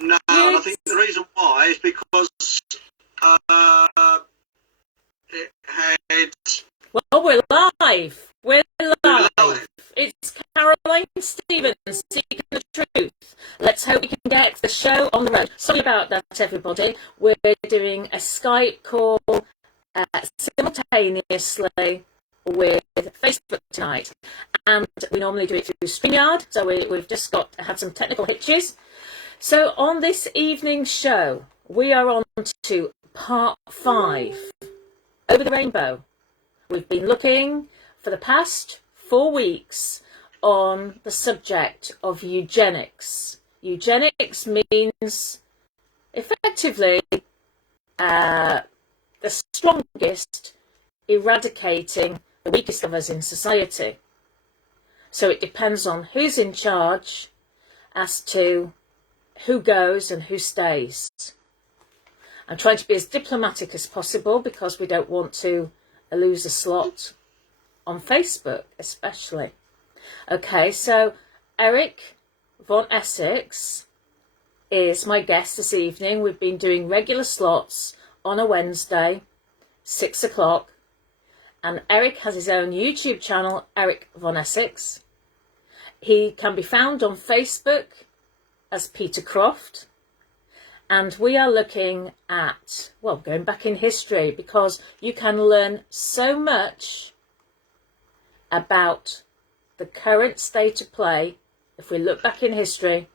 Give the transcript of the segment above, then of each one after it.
No, and I think the reason why is because it had... Well, we're live. We're live. It's Caroline Stevens, Seeking the Truth. Let's hope we can get the show on the road. Sorry about that, everybody. We're doing a Skype call simultaneously with Facebook tonight. And we normally do it through StreamYard, so we've just had some technical hitches. So on this evening's show, we are on to part 5, Over the Rainbow. We've been looking for the past 4 weeks on the subject of eugenics. Eugenics means effectively the strongest eradicating the weakest of us in society. So it depends on who's in charge as to who goes and who stays. I'm trying to be as diplomatic as possible because we don't want to lose a slot on Facebook, especially. Okay, so Eric von Essex is my guest this evening. We've been doing regular slots on a Wednesday, 6 o'clock. And Eric has his own YouTube channel, Eric von Essex. He can be found on Facebook as Peter Croft. And we are looking at, well, going back in history, because you can learn so much about the current state of play if we look back in history.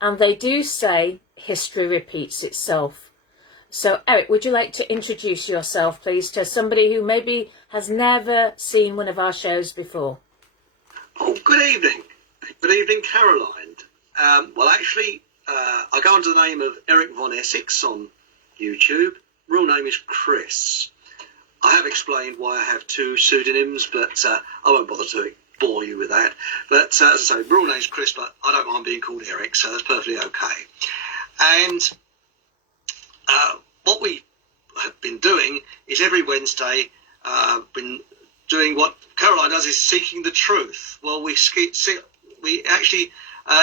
And they do say history repeats itself. So, Eric, would you like to introduce yourself, please, to somebody who maybe has never seen one of our shows before? Oh, good evening. Good evening, Caroline. Well, actually, I go under the name of Eric von Essex on YouTube. Real name is Chris. I have explained why I have 2 pseudonyms, but I won't bother to bore you with that. But as I say, real name's Chris, but I don't mind being called Eric, so that's perfectly okay. And what we have been doing is every Wednesday, been doing what Caroline does, is seeking the truth. Well, we actually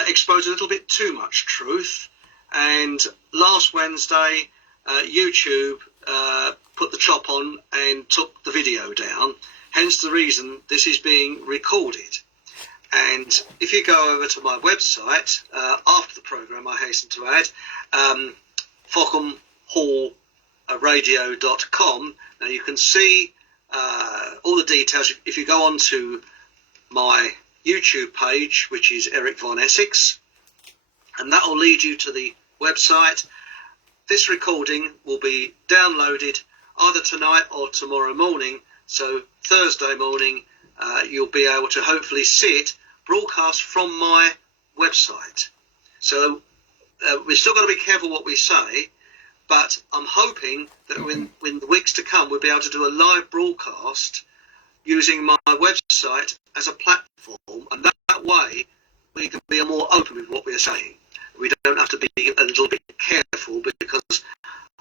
expose a little bit too much truth, and last Wednesday YouTube put the chop on and took the video down, hence the reason this is being recorded. And if you go over to my website after the programme, I hasten to add, FockhamHallRadio.com, now you can see all the details. If you go on to my YouTube page, which is Eric von Essex, and that will lead you to the website. This recording will be downloaded either tonight or tomorrow morning, so Thursday morning you'll be able to hopefully see it broadcast from my website. So we've still got to be careful what we say, but I'm hoping that in the weeks to come we'll be able to do a live broadcast using my website as a platform, and that way we can be more open with what we are saying. We don't have to be a little bit careful, because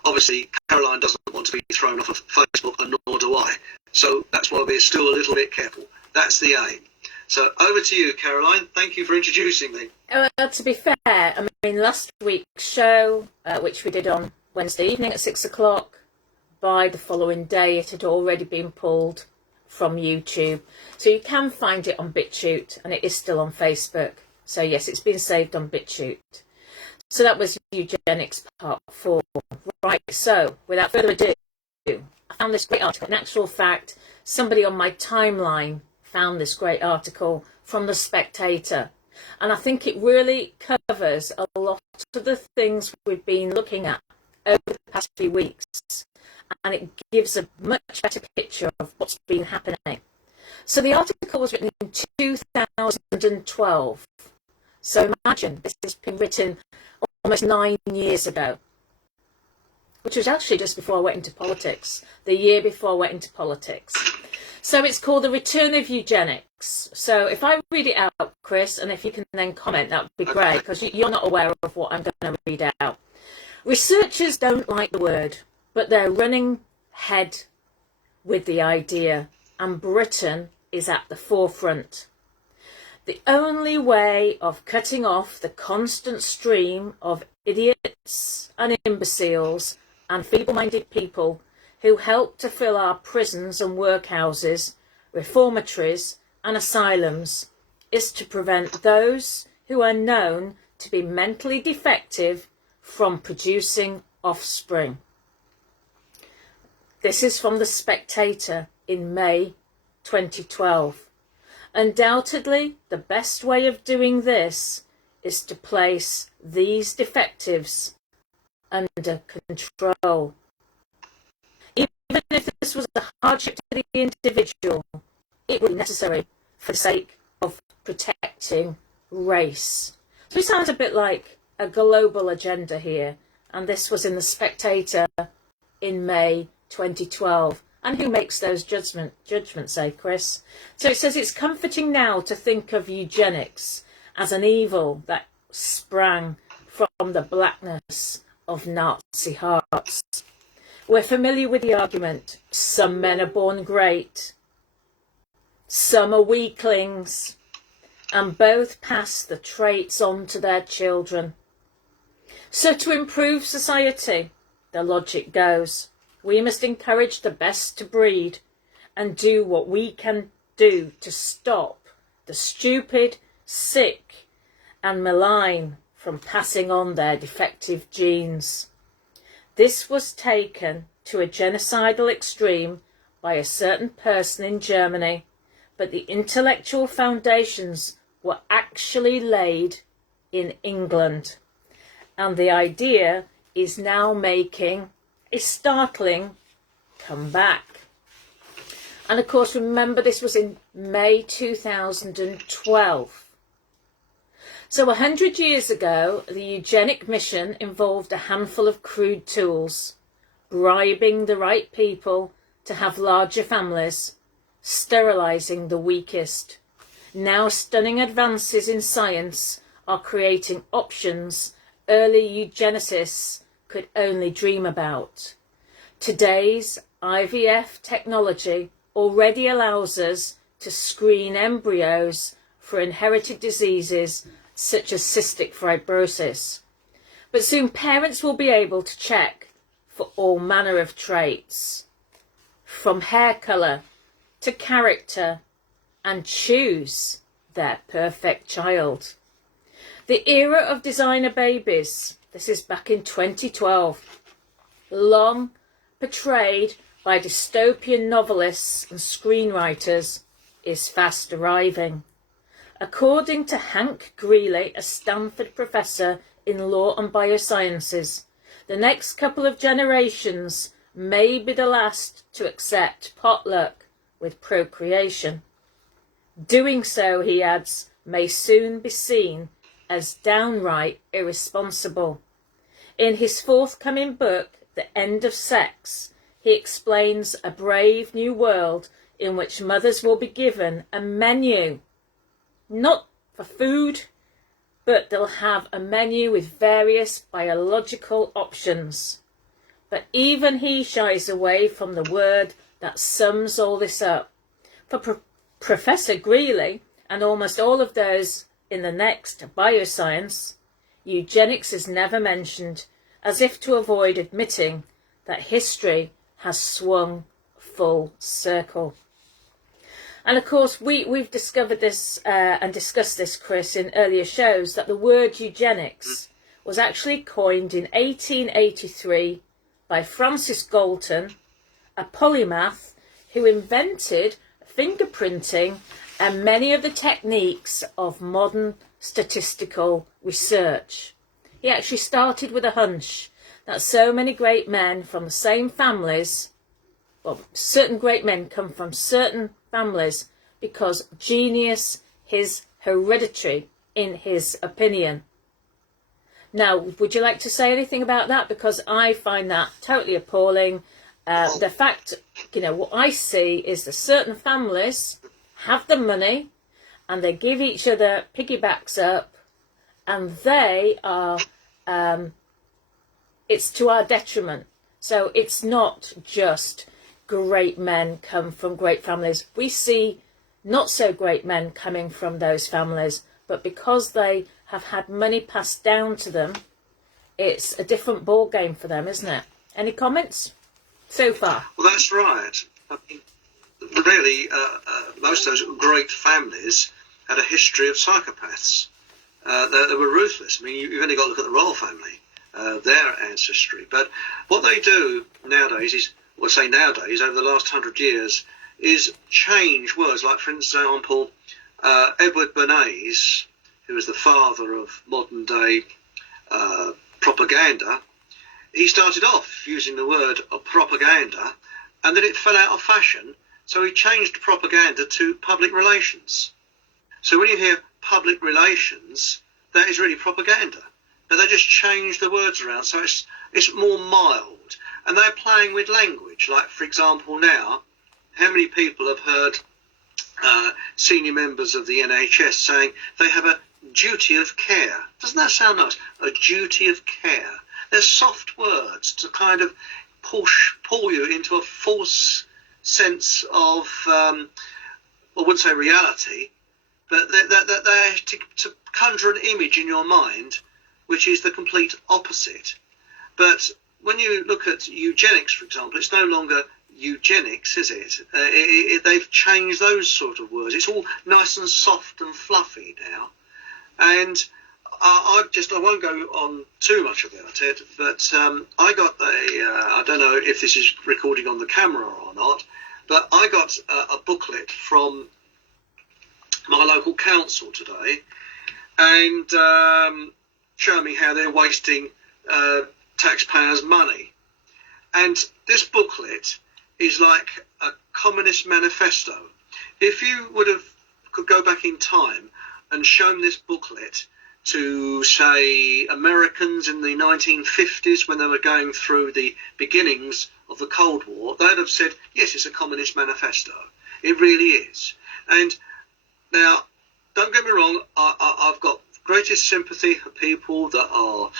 obviously Caroline doesn't want to be thrown off of Facebook, and nor do I. So that's why we're still a little bit careful. That's the aim. So over to you, Caroline. Thank you for introducing me. To be fair, I mean, last week's show, which we did on Wednesday evening at 6 o'clock, by the following day it had already been pulled from YouTube. So you can find it on BitChute, and it is still on Facebook. So yes, it's been saved on BitChute. So that was Eugenics Part 4. Right, so without further ado, I found this great article. In actual fact, somebody on my timeline found this great article from The Spectator. And I think it really covers a lot of the things we've been looking at over the past few weeks. And it gives a much better picture of what's been happening. So the article was written in 2012. So imagine this has been written almost 9 years ago, which was actually just before I went into politics, the year before I went into politics. So it's called The Return of Eugenics. So if I read it out, Chris, and if you can then comment, that would be great, because you're not aware of what I'm going to read out. Researchers don't like the word, but they're running ahead with the idea, and Britain is at the forefront. The only way of cutting off the constant stream of idiots and imbeciles and feeble-minded people who help to fill our prisons and workhouses, reformatories and asylums is to prevent those who are known to be mentally defective from producing offspring. This is from The Spectator in May 2012. Undoubtedly, the best way of doing this is to place these defectives under control. Even if this was a hardship to the individual, it would be necessary for the sake of protecting race. So it sounds a bit like a global agenda here, and this was in The Spectator in May 2012. And who makes those judgments, eh, Chris? So it says it's comforting now to think of eugenics as an evil that sprang from the blackness of Nazi hearts. We're familiar with the argument, some men are born great, some are weaklings, and both pass the traits on to their children. So to improve society, the logic goes, we must encourage the best to breed and do what we can do to stop the stupid, sick and malign from passing on their defective genes. This was taken to a genocidal extreme by a certain person in Germany, but the intellectual foundations were actually laid in England. And the idea is now making a startling comeback. And of course, remember, this was in May 2012. So 100 years ago, the eugenic mission involved a handful of crude tools, bribing the right people to have larger families, sterilising the weakest. Now stunning advances in science are creating options early eugenicists could only dream about. Today's IVF technology already allows us to screen embryos for inherited diseases such as cystic fibrosis. But soon parents will be able to check for all manner of traits, from hair colour to character, and choose their perfect child. The era of designer babies, this is back in 2012, long portrayed by dystopian novelists and screenwriters, is fast arriving. According to Hank Greeley, a Stanford professor in law and biosciences, the next couple of generations may be the last to accept potluck with procreation. Doing so, he adds, may soon be seen as downright irresponsible. In his forthcoming book, The End of Sex, he explains a brave new world in which mothers will be given a menu, not for food, but they'll have a menu with various biological options. But even he shies away from the word that sums all this up. For Professor Greeley and almost all of those in the next bioscience, eugenics is never mentioned, as if to avoid admitting that history has swung full circle. And of course, we've discovered this and discussed this, Chris, in earlier shows, that the word eugenics was actually coined in 1883 by Francis Galton, a polymath who invented fingerprinting and many of the techniques of modern statistical research. He actually started with a hunch that so many great men from the same families, well, certain great men come from certain families because genius is hereditary in his opinion. Now, would you like to say anything about that? Because I find that totally appalling. The fact, what I see is that certain families have the money and they give each other piggybacks up, and they are, it's to our detriment. So it's not just great men come from great families. We see not so great men coming from those families, but because they have had money passed down to them, it's a different ball game for them, isn't it? Any comments so far? Well, that's right. I mean, really, most of those great families had a history of psychopaths. They were ruthless. I mean, you've only got to look at the royal family, their ancestry. But what they do nowadays is, well, say nowadays, over the last 100 years, is change words. Like, for example, Edward Bernays, who was the father of modern day propaganda, he started off using the word propaganda, and then it fell out of fashion, so he changed propaganda to public relations. So when you hear public relations, that is really propaganda. But they just changed the words around, so it's more mild. And they're playing with language. Like, for example, now, how many people have heard senior members of the NHS saying they have a duty of care? Doesn't that sound nice? A duty of care. They're soft words to kind of pull you into a false sense of, I wouldn't say reality, but they're to conjure an image in your mind which is the complete opposite. But when you look at eugenics, for example, it's no longer eugenics, is it? They've changed those sort of words. It's all nice and soft and fluffy now. And I won't go on too much about it, but I got I don't know if this is recording on the camera or not, but I got a booklet from my local council today, and showing me how they're wasting taxpayers' money. And this booklet is like a communist manifesto. If you could go back in time and shown this booklet to, say, Americans in the 1950s when they were going through the beginnings of the Cold War, they'd have said, yes, it's a communist manifesto. It really is. And now, don't get me wrong, I've got greatest sympathy for people that are,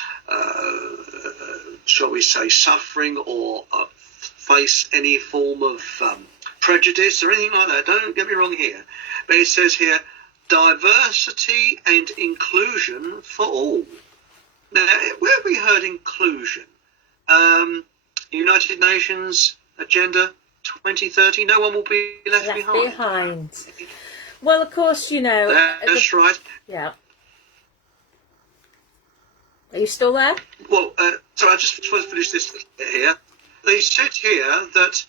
shall we say, suffering or face any form of prejudice or anything like that. Don't get me wrong here. But it says here, diversity and inclusion for all. Now, where have we heard inclusion? United Nations Agenda 2030, no one will be left behind. Well, of course, you know. That's right. Yeah. Are you still there? Well, sorry, I just want to finish this here. They said here that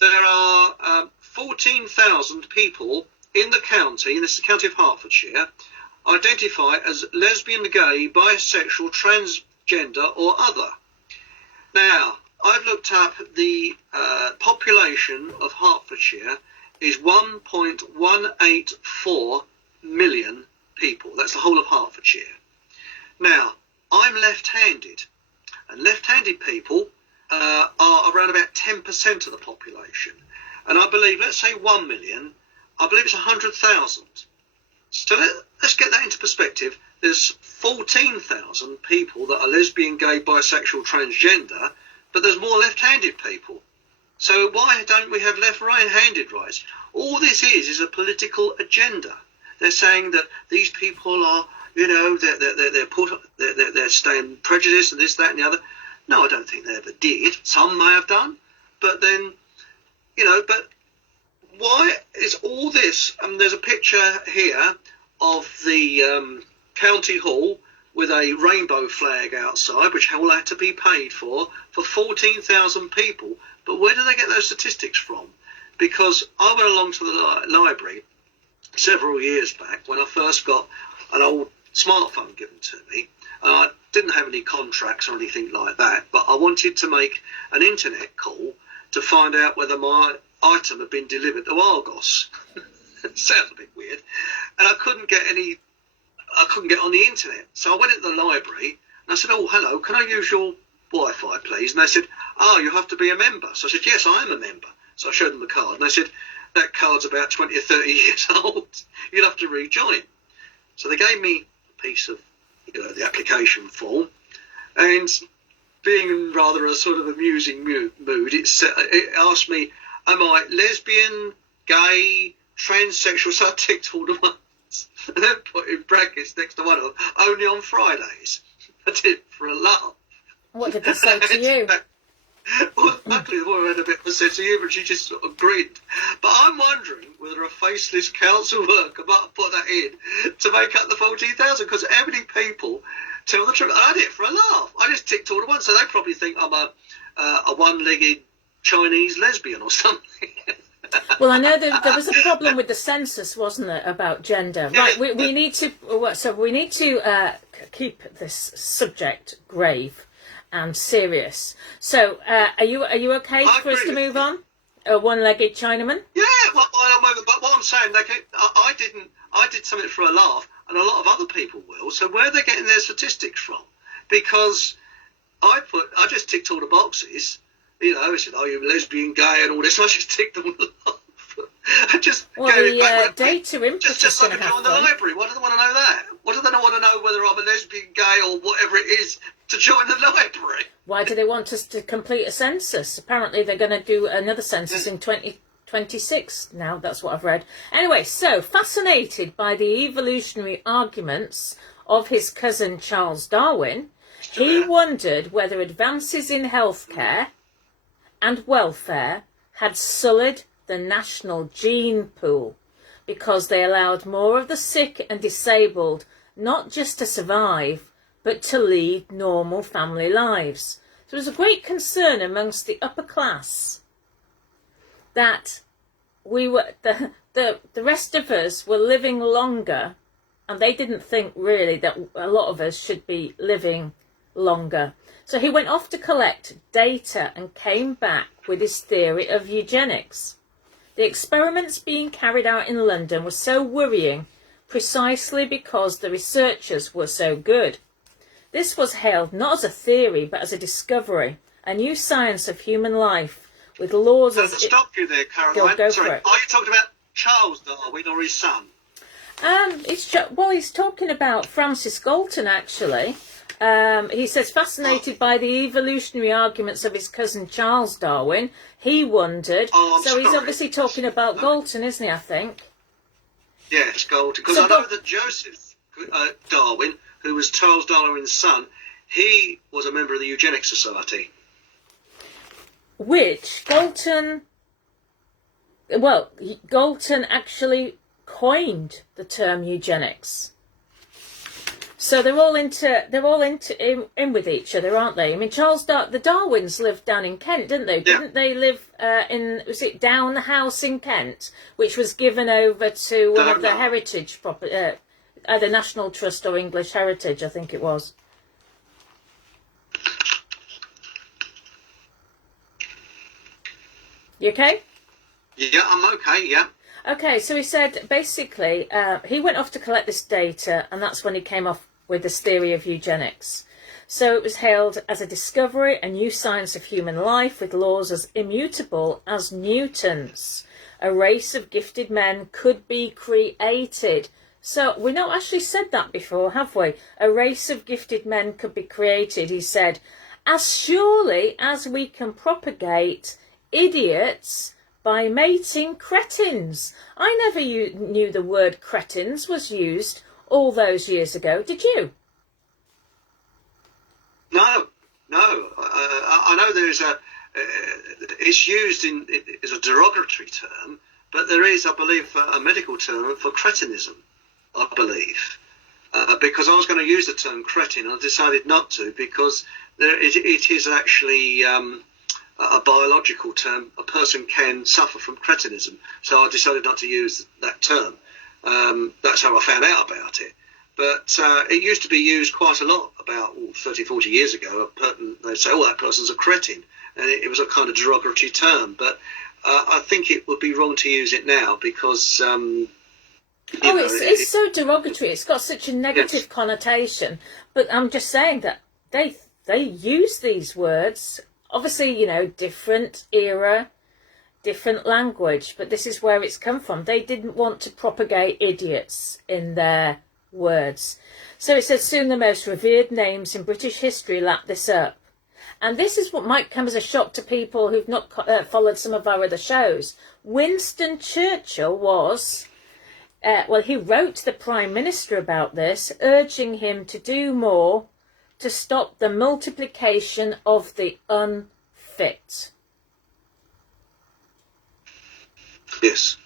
there are 14,000 people in the county, and this is the county of Hertfordshire, identify as lesbian, gay, bisexual, transgender or other. Now, I've looked up the population of Hertfordshire is 1.184 million people. That's the whole of Hertfordshire. Now, I'm left-handed, and left-handed people are around about 10% of the population. And I believe, let's say 1 million, I believe it's 100,000. So let's get that into perspective. There's 14,000 people that are lesbian, gay, bisexual, transgender, but there's more left-handed people. So why don't we have left, right-handed rights? All this is a political agenda. They're saying that these people are, you know, they're staying prejudiced and this, that, and the other. No, I don't think they ever did. Some may have done, but then, you know, but why is all this? There's a picture here of the county hall with a rainbow flag outside, which all had to be paid for 14,000 people. But where do they get those statistics from? Because I went along to the library several years back when I first got an old smartphone given to me. I didn't have any contracts or anything like that, but I wanted to make an internet call to find out whether my item had been delivered to Argos. It sounds a bit weird. And I couldn't get on the internet. So I went into the library and I said, oh, hello, can I use your Wi-Fi, please? And they said, oh, you have to be a member. So I said, yes, I am a member. So I showed them the card. And they said, that card's about 20 or 30 years old. You'll have to rejoin. So they gave me a piece of, you know, the application form. And being in rather a sort of amusing mood, it asked me, am I lesbian, gay, transsexual, so I ticked all the ones. And then put in brackets next to one of them, only on Fridays. I did it for a laugh. What did they say to you? Well, luckily the woman had a bit of a sense of humour, she just sort of grinned. But I'm wondering whether a faceless council worker might have put that in to make up the 14,000, because how many people tell the truth? And I did it for a laugh. I just ticked all the ones, so they probably think I'm a one-legged Chinese lesbian or something. Well, I know there was a problem with the census, wasn't there, about gender? Yeah. Right, we need to keep this subject grave and serious. So, are you okay for us to move on? A one-legged Chinaman? Yeah, but what I'm saying, I did something for a laugh, and a lot of other people will. So where are they getting their statistics from? Because I just ticked all the boxes. You know, I said, "Oh, you're lesbian, gay, and all this." I just ticked them all off. I just well, gave the it back. data input just like I joined the library. Why do they want to know that? Why do they not want to know whether I'm a lesbian, gay, or whatever it is to join the library? Why do they want us to complete a census? Apparently, they're going to do another census in 2026. Now, that's what I've read. Anyway, so fascinated by the evolutionary arguments of his cousin Charles Darwin, he wondered whether advances in healthcare and welfare had sullied the national gene pool because they allowed more of the sick and disabled not just to survive but to lead normal family lives. So there was a great concern amongst the upper class that we were the rest of us were living longer, and they didn't think really that a lot of us should be living longer. So he went off to collect data and came back with his theory of eugenics. The experiments being carried out in London were so worrying precisely because the researchers were so good. This was hailed not as a theory but as a discovery, a new science of human life with laws of... To stop you there, Caroline. Go Sorry, for it. are you talking about Charles Darwin or his son? He's talking about Francis Galton, actually. He says, fascinated by the evolutionary arguments of his cousin Charles Darwin, he wondered. He's obviously talking about Galton, isn't he, I think? Yes, Galton. Because I know that Joseph Darwin, who was Charles Darwin's son, he was a member of the Eugenics Society. Which Galton actually coined the term eugenics. So they're all in with each other, aren't they? I mean, the Darwins lived down in Kent, didn't they? Yeah. Didn't they live was it Down House in Kent, which was given over to one of the heritage property, either National Trust or English Heritage, I think it was. You okay? Yeah, I'm okay, yeah. Okay, so he said, basically, he went off to collect this data, and that's when he came off with this theory of eugenics. So it was hailed as a discovery, a new science of human life with laws as immutable as Newton's. A race of gifted men could be created. So we've not actually said that before, have we? A race of gifted men could be created, he said, as surely as we can propagate idiots by mating cretins. I never knew the word cretins was used all those years ago. Did you? No. I know there's it's used as a derogatory term, but there is, I believe, a medical term for cretinism, I believe. Because I was going to use the term cretin, and I decided not to because it is actually... a biological term. A person can suffer from cretinism, so I decided not to use that term. That's how I found out about it. But it used to be used quite a lot about 30, 40 years ago. They'd say, oh, that person's a cretin, and it was a kind of derogatory term. But I think it would be wrong to use it now because... it's so derogatory. It's got such a negative connotation. But I'm just saying that they use these words... Obviously, different era, different language, but this is where it's come from. They didn't want to propagate idiots in their words. So it says, soon the most revered names in British history lap this up. And this is what might come as a shock to people who've not followed some of our other shows. Winston Churchill was, he wrote to the Prime Minister about this, urging him to do more to stop the multiplication of the unfit. Yes.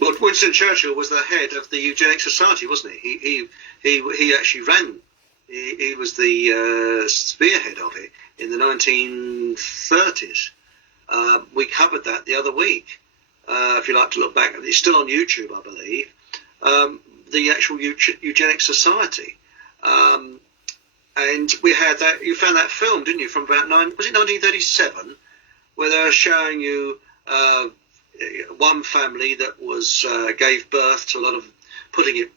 Well, Winston Churchill was the head of the Eugenics Society, wasn't he? He actually ran. He was the spearhead of it in the 1930s. We covered that the other week. If you like to look back, it's still on YouTube, I believe. The actual Eugenics Society. And we had that. You found that film, didn't you? From about 1937, where they were showing you one family that was gave birth to a lot of, putting it,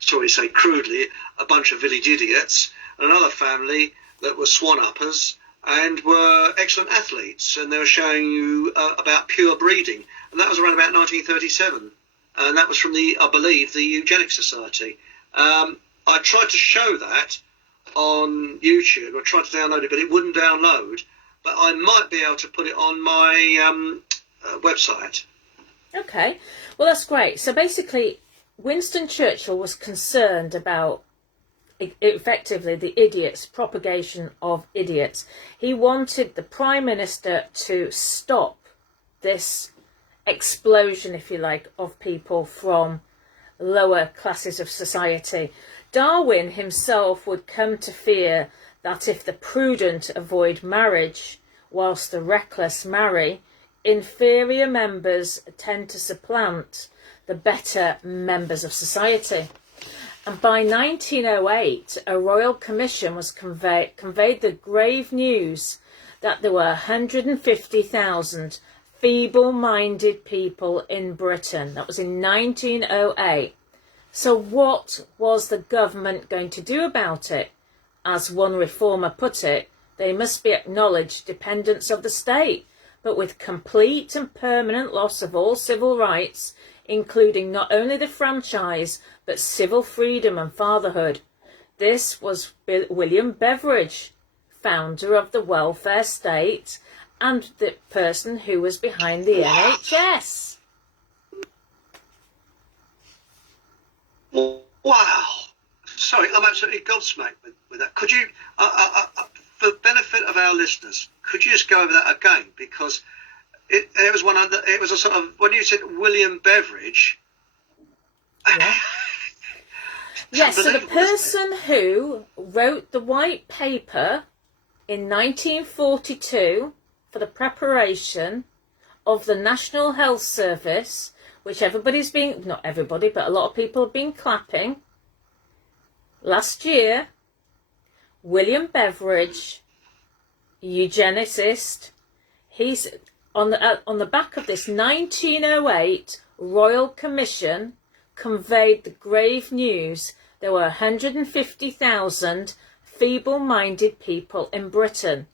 sorry to say crudely, a bunch of village idiots, and another family that were swan-uppers and were excellent athletes, and they were showing you about pure breeding, and that was around about 1937, and that was from I believe, the Eugenics Society. I tried to show that on YouTube. I tried to download it, but it wouldn't download. But I might be able to put it on my website. Okay, well that's great. So basically, Winston Churchill was concerned about effectively the propagation of idiots. He wanted the Prime Minister to stop this explosion, if you like, of people from lower classes of society. Darwin himself would come to fear that if the prudent avoid marriage whilst the reckless marry, inferior members tend to supplant the better members of society. And by 1908, a royal commission was conveyed the grave news that there were 150,000 feeble-minded people in Britain. That was in 1908. So what was the government going to do about it? As one reformer put it, they must be acknowledged dependents of the state, but with complete and permanent loss of all civil rights, including not only the franchise, but civil freedom and fatherhood. This was William Beveridge, founder of the welfare state and the person who was behind the NHS. Wow. Sorry, I'm absolutely gobsmacked with that. Could you, for the benefit of our listeners, could you just go over that again? Because it was a sort of, when you said William Beveridge. Yeah. Yes, so the person who wrote the white paper in 1942 for the preparation of the National Health Service, which everybody's been, not everybody, but a lot of people have been clapping. Last year, William Beveridge, eugenicist, he's on the back of this 1908 Royal Commission conveyed the grave news there were 150,000 feeble-minded people in Britain.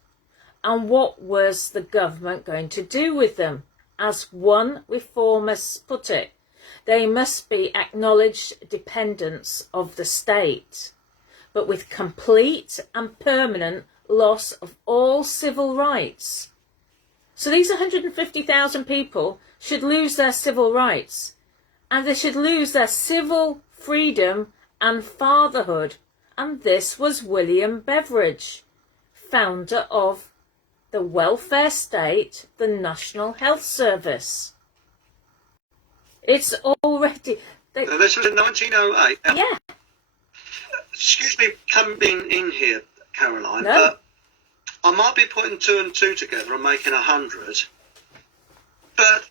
And what was the government going to do with them? As one reformer put it, they must be acknowledged dependents of the state, but with complete and permanent loss of all civil rights. So these 150,000 people should lose their civil rights, and they should lose their civil freedom and fatherhood. And this was William Beveridge, founder of the welfare state, the National Health Service. It's already... This was in 1908. Yeah. Excuse me coming in here, Caroline, No. but I might be putting two and two together and making 100. But,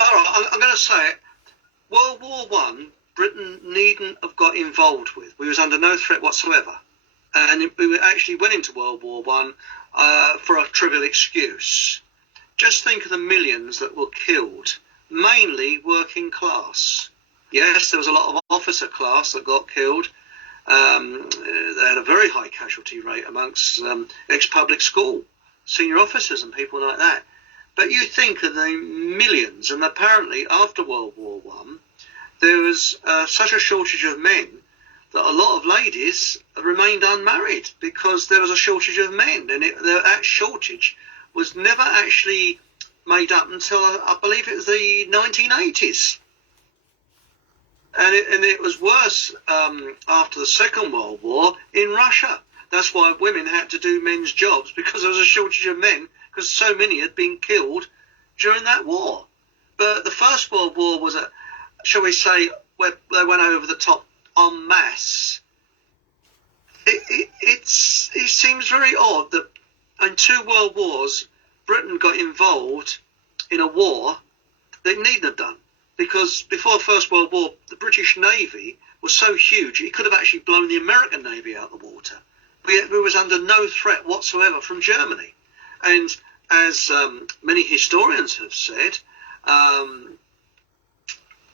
all right, I'm going to say it. World War One, Britain needn't have got involved with. We was under no threat whatsoever. And we actually went into World War One for a trivial excuse. Just think of the millions that were killed, mainly working class. Yes, there was a lot of officer class that got killed. They had a very high casualty rate amongst ex-public school senior officers and people like that. But you think of the millions, and apparently after World War One, there was such a shortage of men that a lot of ladies remained unmarried because there was a shortage of men, and that shortage was never actually made up until I believe it was the 1980s. And it was worse after the Second World War in Russia. That's why women had to do men's jobs, because there was a shortage of men, because so many had been killed during that war. But the First World War was shall we say, where they went over the top en masse. It seems very odd that in two world wars, Britain got involved in a war they needn't have done. Because before the First World War, the British Navy was so huge, it could have actually blown the American Navy out of the water. We was under no threat whatsoever from Germany. And as many historians have said,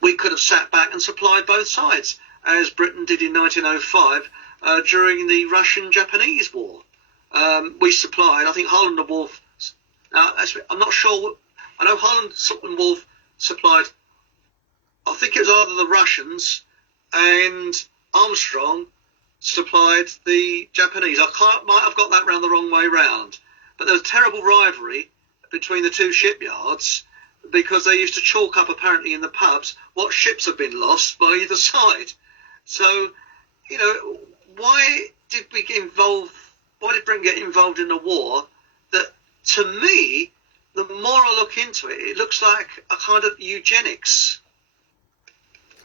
we could have sat back and supplied both sides, as Britain did in 1905 during the Russian-Japanese War. We supplied, I think Holland and Wolff, I'm not sure, I know Holland and Wolff supplied, I think it was either the Russians and Armstrong supplied the Japanese. I might have got that round the wrong way round. But there was a terrible rivalry between the two shipyards because they used to chalk up apparently in the pubs what ships had been lost by either side. So, you know, why did we get involved? Why did Britain get involved in a war that, to me, the more I look into it, it looks like a kind of eugenics.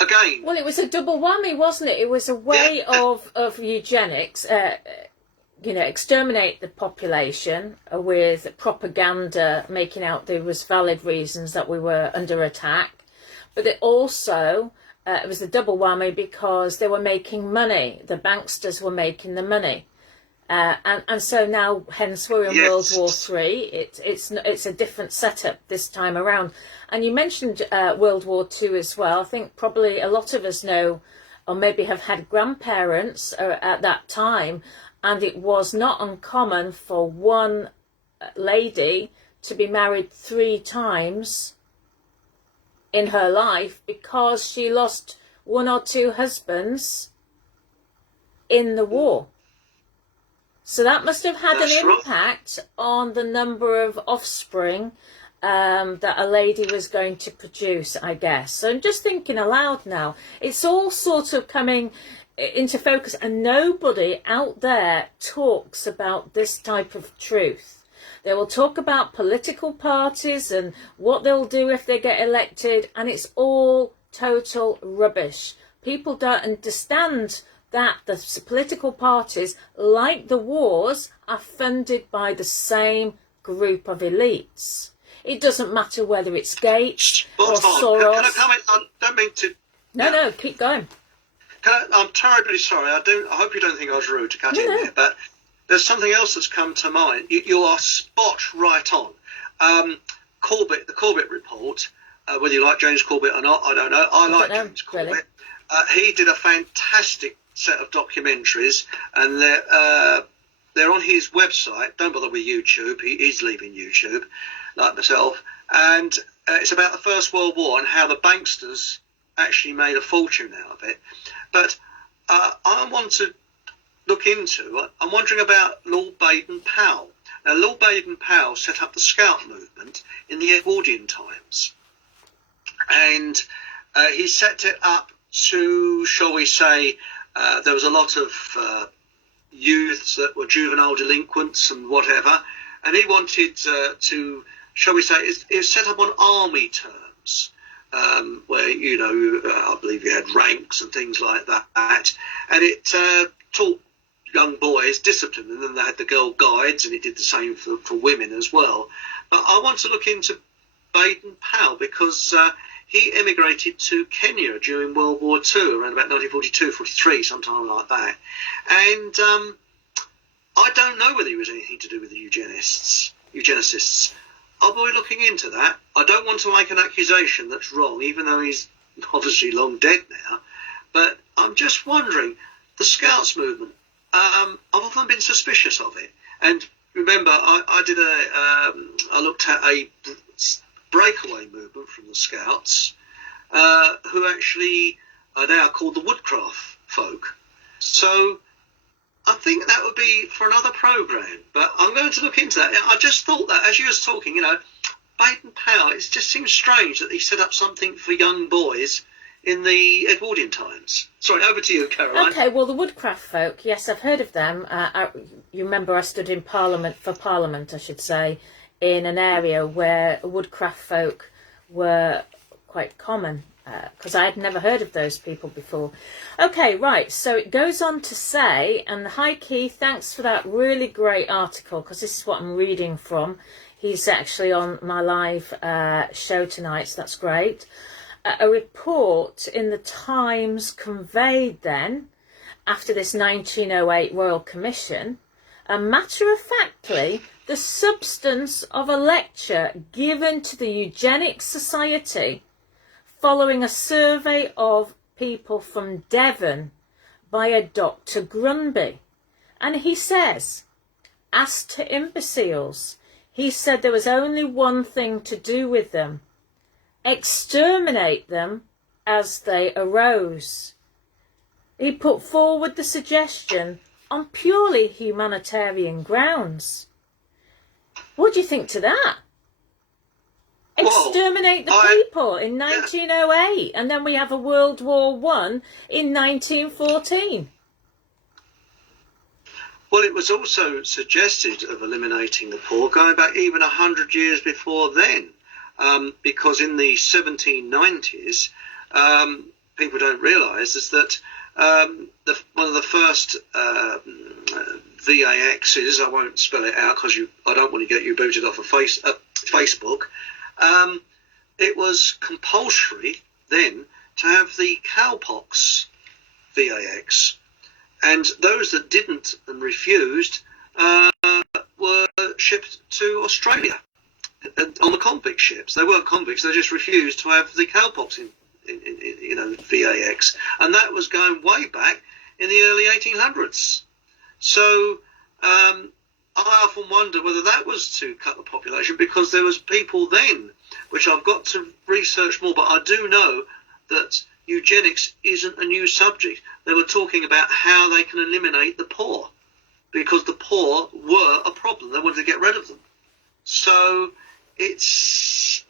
Again. Well, it was a double whammy, wasn't it? It was a way of eugenics, exterminate the population with propaganda, making out there was valid reasons that we were under attack. But it also, it was a double whammy because they were making money. The banksters were making the money. And so now, hence, we're in World War III. It's a different setup this time around. And you mentioned World War II as well. I think probably a lot of us know, or maybe have had grandparents at that time, and it was not uncommon for one lady to be married 3 times in her life because she lost 1 or 2 husbands in the war. So that must have had an impact on the number of offspring that a lady was going to produce, I guess. So I'm just thinking aloud now. It's all sort of coming into focus, and nobody out there talks about this type of truth. They will talk about political parties and what they'll do if they get elected, and it's all total rubbish. People don't understand that the political parties, like the wars, are funded by the same group of elites. It doesn't matter whether it's Gates or Soros. Can I comment? I don't mean to... No, keep going. I'm terribly sorry. I hope you don't think I was rude to cut in there, but there's something else that's come to mind. You are spot right on. The Corbett report, whether you like James Corbett or not, I don't know. I like James Corbett. Really? He did a fantastic set of documentaries, and they're on his website. Don't bother with YouTube. He's leaving YouTube, like myself. And it's about the First World War and how the banksters actually made a fortune out of it. But I want to look into, I'm wondering about Lord Baden-Powell. Now, Lord Baden-Powell set up the Scout movement in the Edwardian times. And he set it up to, shall we say, there was a lot of youths that were juvenile delinquents and whatever. And he wanted to, shall we say, it's set up on army terms. Where, I believe you had ranks and things like that. And it taught young boys discipline, and then they had the girl guides, and it did the same for women as well. But I want to look into Baden-Powell because he emigrated to Kenya during World War II, around about 1942, 43, sometime like that. And I don't know whether he was anything to do with the eugenicists. I'll be looking into that. I don't want to make an accusation that's wrong, even though he's obviously long dead now. But I'm just wondering, the Scouts movement, I've often been suspicious of it. And remember, I looked at a breakaway movement from the Scouts, who actually are now called the Woodcraft folk. So I think that would be for another programme, but I'm going to look into that. I just thought that as you was talking, Baden-Powell, it just seems strange that he set up something for young boys in the Edwardian times. Sorry, over to you, Caroline. Okay, well, the Woodcraft folk, yes, I've heard of them. You remember I stood in Parliament, I should say, in an area where Woodcraft folk were quite common, because I had never heard of those people before. Okay, right, so it goes on to say, and hi Keith, thanks for that really great article, because this is what I'm reading from. He's actually on my live show tonight, so that's great. A report in the Times conveyed then, after this 1908 Royal Commission, matter-of-factly, the substance of a lecture given to the Eugenics Society following a survey of people from Devon by a Dr. Grunby. And he says, as to imbeciles, he said there was only one thing to do with them: exterminate them as they arose. He put forward the suggestion on purely humanitarian grounds. What do you think to that? Exterminate the people in 1908, and then we have a World War I in 1914. Well, it was also suggested of eliminating the poor going back even 100 years before then, because in the 1790s, people don't realise is that one of the first VAXs, I won't spell it out because I don't want to get you booted off of Facebook, it was compulsory then to have the cowpox VAX. And those that didn't and refused were shipped to Australia on the convict ships. They weren't convicts; they just refused to have the cowpox in VAX, and that was going way back in the early 1800s. So I often wonder whether that was to cut the population, because there was people then, which I've got to research more, but I do know that eugenics isn't a new subject. They were talking about how they can eliminate the poor, because the poor were a problem. They wanted to get rid of them. So it's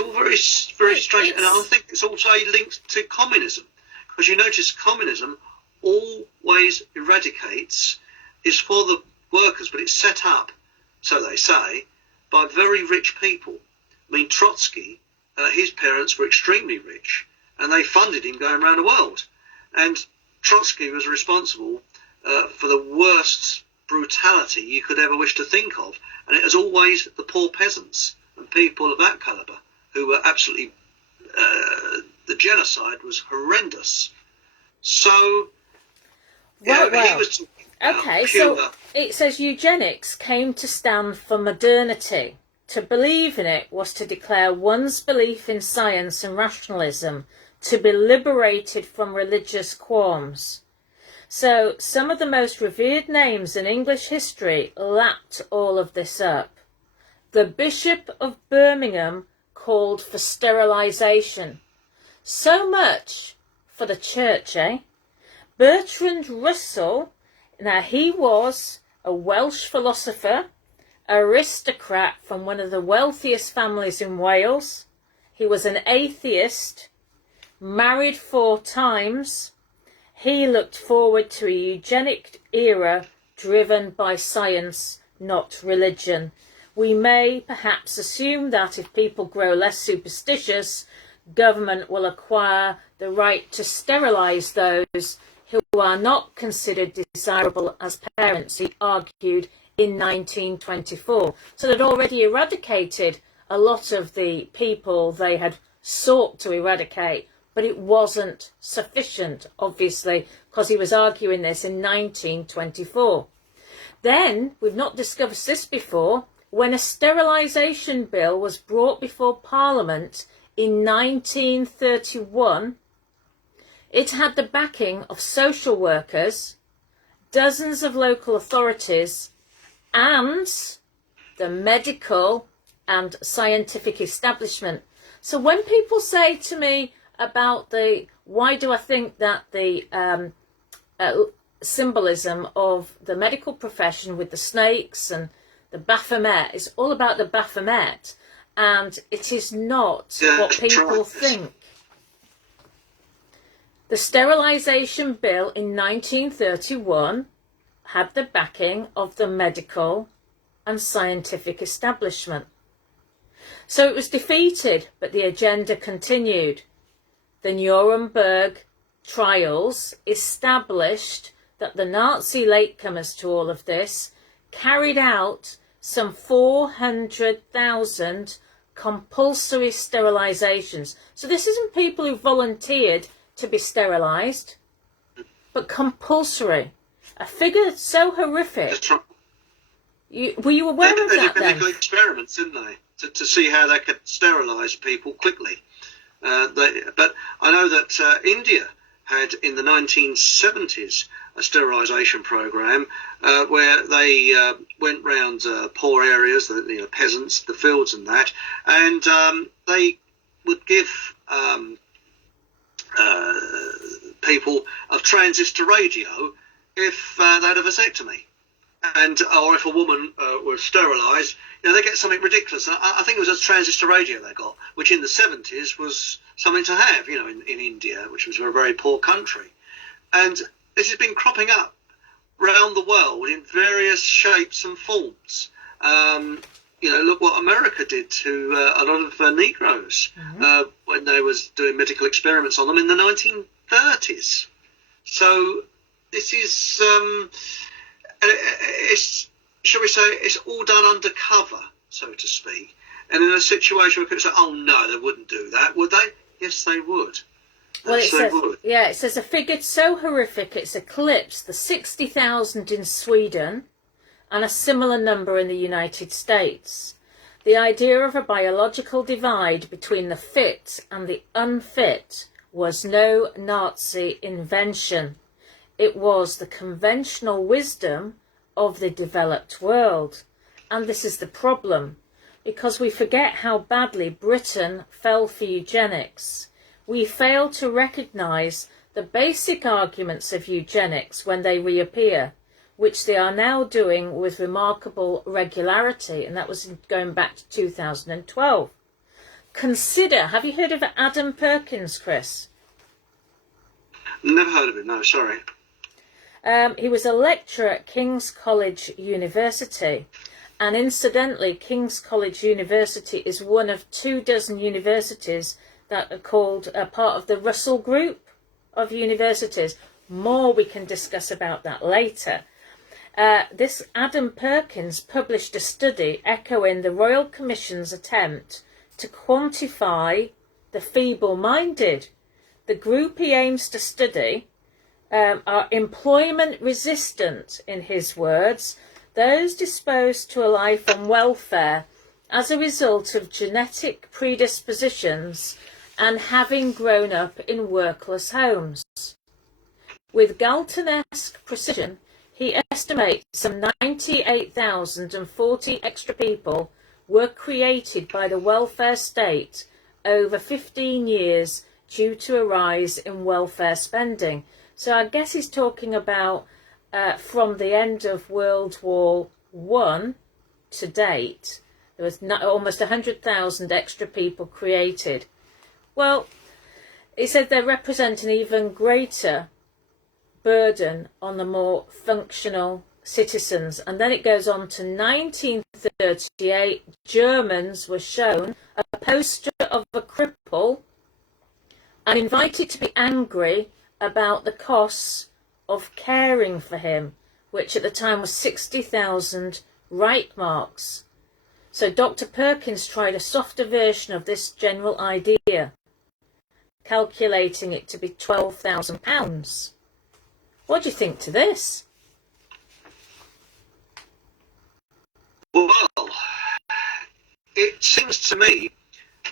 all very, very strange. And I think it's also linked to communism, because you notice communism always eradicates, is for the workers, but it's set up, so they say, by very rich people. I mean, Trotsky, his parents were extremely rich, and they funded him going around the world. And Trotsky was responsible for the worst brutality you could ever wish to think of. And it was always the poor peasants and people of that calibre who were absolutely... the genocide was horrendous. So... Well, he was okay, pure... so it says eugenics came to stand for modernity. To believe in it was to declare one's belief in science and rationalism, to be liberated from religious qualms. So some of the most revered names in English history lapped all of this up. The Bishop of Birmingham called for sterilisation. So much for the church, eh? Bertrand Russell, now he was a Welsh philosopher, aristocrat from one of the wealthiest families in Wales. He was an atheist, married 4 times. He looked forward to a eugenic era driven by science, not religion. We may perhaps assume that if people grow less superstitious, government will acquire the right to sterilise those who are not considered desirable as parents, he argued in 1924. So they'd already eradicated a lot of the people they had sought to eradicate, but it wasn't sufficient, obviously, because he was arguing this in 1924. Then, we've not discussed this before, when a sterilisation bill was brought before Parliament in 1931, it had the backing of social workers, dozens of local authorities, and the medical and scientific establishment. So when people say to me about why do I think that the symbolism of the medical profession with the snakes and the Baphomet. It's all about the Baphomet, and it is not what people think. The Sterilisation Bill in 1931 had the backing of the medical and scientific establishment. So it was defeated, but the agenda continued. The Nuremberg trials established that the Nazi latecomers to all of this carried out some 400,000 compulsory sterilizations. So this isn't people who volunteered to be sterilised, but compulsory. A figure so horrific. Were you aware of that then? They did experiments, didn't they, to see how they could sterilise people quickly. But I know that India had in the 1970s a sterilisation program where they went round poor areas, the peasants, the fields and that, and they would give people a transistor radio if they had a vasectomy, or if a woman was sterilised, they get something ridiculous. I think it was a transistor radio they got, which in the 70s was something to have, in India, which was a very poor country. And this has been cropping up around the world in various shapes and forms. Look what America did to a lot of Negroes when they was doing medical experiments on them in the 1930s. So this is, shall we say, it's all done undercover, so to speak. And in a situation where people say, oh no, they wouldn't do that, would they? Yes, they would. Well, it says a figure so horrific it's eclipsed the 60,000 in Sweden and a similar number in the United States. The idea of a biological divide between the fit and the unfit was no Nazi invention. It was the conventional wisdom of the developed world. And this is the problem, because we forget how badly Britain fell for eugenics. We fail to recognise the basic arguments of eugenics when they reappear, which they are now doing with remarkable regularity, and that was going back to 2012. Consider, have you heard of Adam Perkins, Chris? Never heard of it, no, sorry. He was a lecturer at King's College University, and incidentally, King's College University is one of 24 universities that are called part of the Russell Group of universities. More we can discuss about that later. This Adam Perkins published a study echoing the Royal Commission's attempt to quantify the feeble-minded. The group he aims to study are employment resistant, in his words, those disposed to a life on welfare as a result of genetic predispositions and having grown up in workless homes. With Galton-esque precision, he estimates some 98,040 extra people were created by the welfare state over 15 years due to a rise in welfare spending. So I guess he's talking about from the end of World War I to date, there was almost 100,000 extra people created. Well, he said they represent an even greater burden on the more functional citizens. And then it goes on to 1938, Germans were shown a poster of a cripple and invited to be angry about the costs of caring for him, which at the time was 60,000 Reichmarks. So Dr. Perkins tried a softer version of this general idea, calculating it to be £12,000. What do you think to this? Well, it seems to me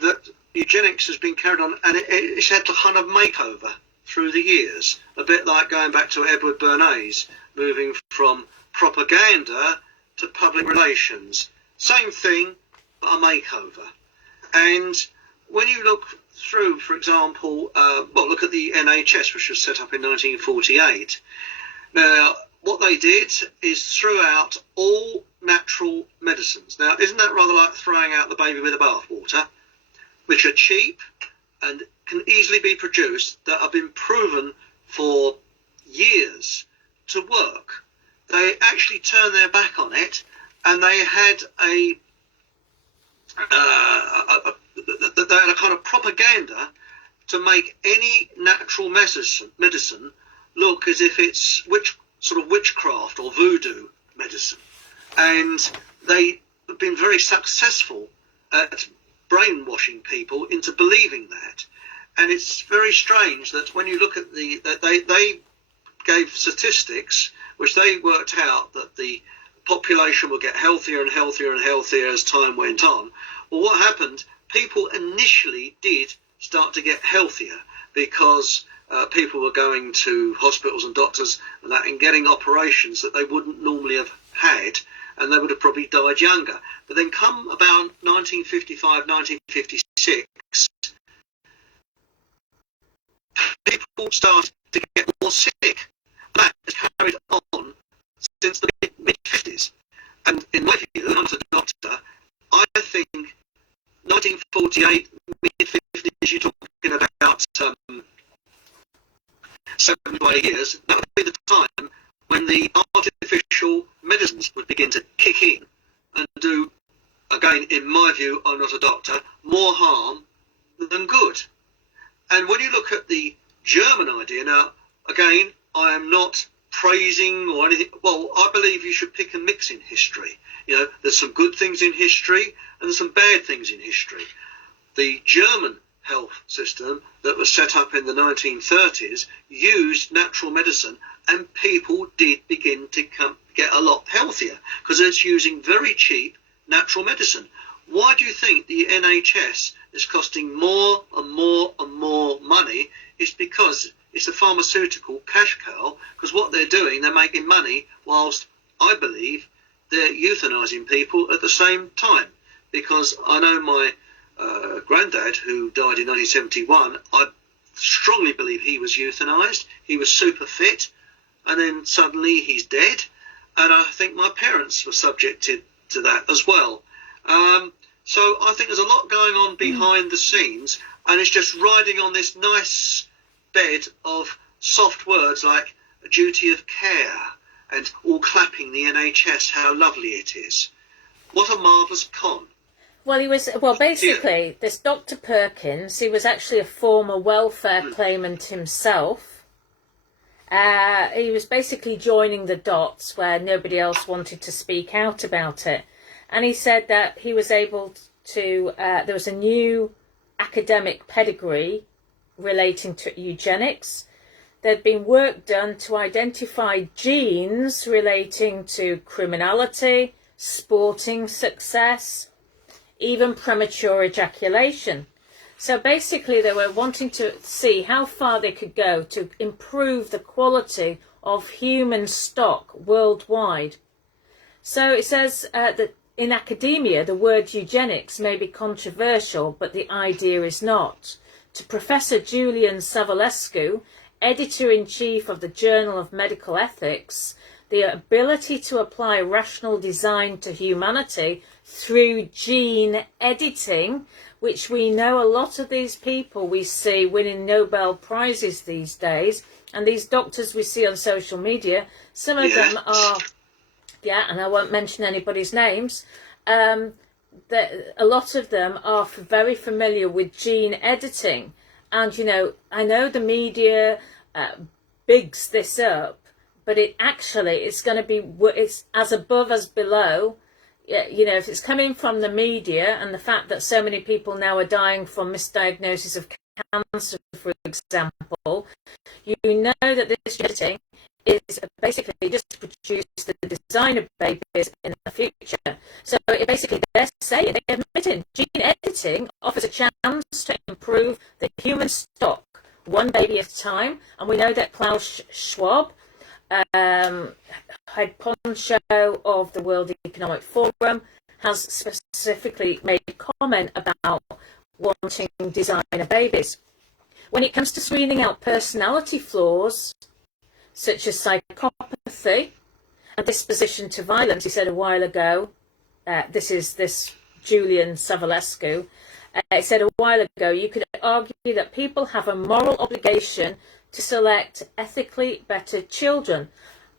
that eugenics has been carried on, and it's had a kind of makeover through the years, a bit like going back to Edward Bernays, moving from propaganda to public relations. Same thing, but a makeover. And when you look through, for example, look at the NHS, which was set up in 1948. Now, what they did is threw out all natural medicines. Now, isn't that rather like throwing out the baby with the bathwater, which are cheap and can easily be produced, that have been proven for years to work? They actually turned their back on it, and they had a kind of propaganda to make any natural medicine look as if it's sort of witchcraft or voodoo medicine. And they have been very successful at brainwashing people into believing that. And it's very strange that when you look at they gave statistics which they worked out that the population will get healthier and healthier and healthier as time went on. Well, what happened? People initially did start to get healthier because people were going to hospitals and doctors and that and getting operations that they wouldn't normally have had, and they would have probably died younger. But then come about 1955, 1956, people started to get more sick. That has carried on since the mid-50s. And in my view, and I'm a doctor, I think 1948, mid-50s, you're talking about 7 to 8 years, that would be the time when the artificial medicines would begin to kick in and do, again, in my view, I'm not a doctor, more harm than good. And when you look at the German idea, now, again, I am not praising or anything. Well, I believe you should pick and mix in history. You know, there's some good things in history and there's some bad things in history. The German health system that was set up in the 1930s used natural medicine, and people did begin to get a lot healthier because it's using very cheap natural medicine. Why do you think the NHS is costing more and more and more money? It's because it's a pharmaceutical cash cow, because what they're doing, they're making money whilst, I believe, they're euthanizing people at the same time. Because I know my granddad, who died in 1971, I strongly believe he was euthanized. He was super fit, and then suddenly he's dead. And I think my parents were subjected to that as well. So I think there's a lot going on behind the scenes, and it's just riding on this nice bed of soft words like a duty of care and all clapping the NHS, how lovely it is. What a marvellous con. Well, basically, this Dr. Perkins, he was actually a former welfare claimant himself. He was basically joining the dots where nobody else wanted to speak out about it. And he said that he was able to, there was a new academic pedigree relating to eugenics. There'd been work done to identify genes relating to criminality, sporting success, even premature ejaculation. So basically they were wanting to see how far they could go to improve the quality of human stock worldwide. So it says that in academia the word eugenics may be controversial, but the idea is not. To Professor Julian Savulescu, editor-in-chief of the Journal of Medical Ethics, the ability to apply rational design to humanity through gene editing, which we know a lot of these people we see winning Nobel Prizes these days, and these doctors we see on social media, some of them are, and I won't mention anybody's names, a lot of them are very familiar with gene editing. And, you know, I know the media bigs this up, but it actually, it's going to be, it's as above as below. You know, if it's coming from the media and the fact that so many people now are dying from misdiagnosis of cancer, for example, you know that this editing is basically just to produce the designer babies in the future. So it basically, they're saying, they're admitting, gene editing offers a chance to improve the human stock one baby at a time. And we know that Klaus Schwab, head poncho of the World Economic Forum, has specifically made a comment about wanting designer babies. When it comes to screening out personality flaws, such as psychopathy and disposition to violence. He said a while ago, this Julian Savulescu, it said a while ago, you could argue that people have a moral obligation to select ethically better children.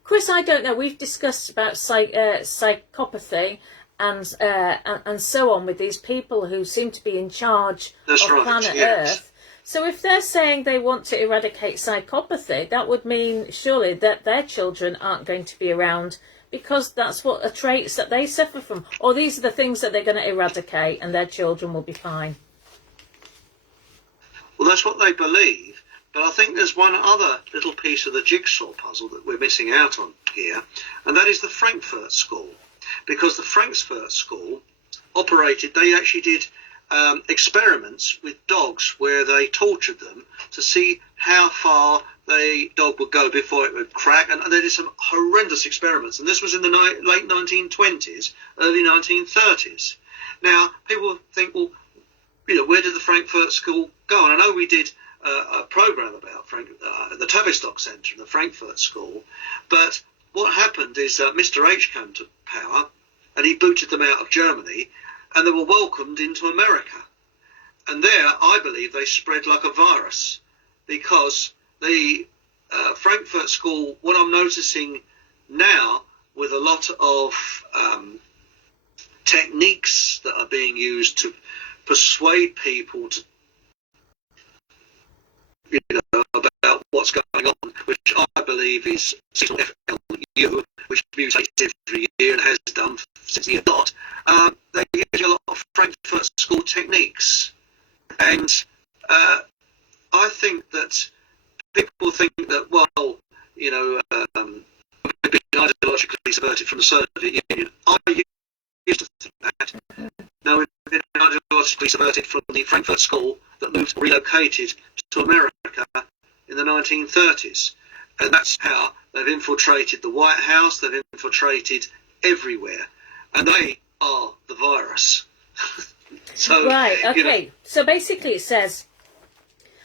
Chris, I don't know. We've discussed about psychopathy and so on with these people who seem to be in charge of planet Earth. So if they're saying they want to eradicate psychopathy, that would mean surely that their children aren't going to be around, because that's what the traits that they suffer from. Or these are the things that they're going to eradicate and their children will be fine. Well, that's what they believe. But I think there's one other little piece of the jigsaw puzzle that we're missing out on here, and that is the Frankfurt School. Because the Frankfurt School they actually did experiments with dogs where they tortured them to see how far the dog would go before it would crack, and they did some horrendous experiments, and this was in the late 1920s, early 1930s. Now, people think, well, where did the Frankfurt School go? And I know we did a program about the Tavistock Centre and the Frankfurt School, but what happened is Mr. H came to power and he booted them out of Germany, and they were welcomed into America. And there, I believe, they spread like a virus, because the Frankfurt School, what I'm noticing now with a lot of techniques that are being used to persuade people to, about what's going on, which I believe is FLU, which mutates every year and has done since the year dot. They use a lot of Frankfurt School techniques, and I think that people think that, well, we've been ideologically subverted from the Soviet Union. I used to think that. No, we've been ideologically subverted from the Frankfurt School that relocated to America in the 1930s. And that's how they've infiltrated the White House, they've infiltrated everywhere. And they are the virus. So, right, okay. So basically it says,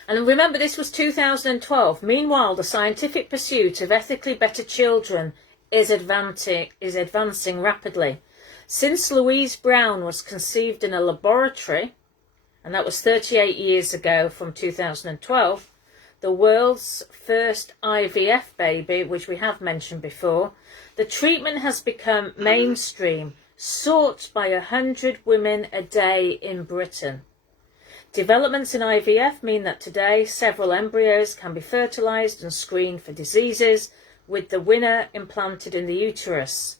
and remember this was 2012, meanwhile the scientific pursuit of ethically better children is advancing rapidly. Since Louise Brown was conceived in a laboratory, and that was 38 years ago from 2012, the world's first IVF baby, which we have mentioned before, the treatment has become mainstream, sought by 100 women a day in Britain. Developments in IVF mean that today several embryos can be fertilised and screened for diseases, with the winner implanted in the uterus.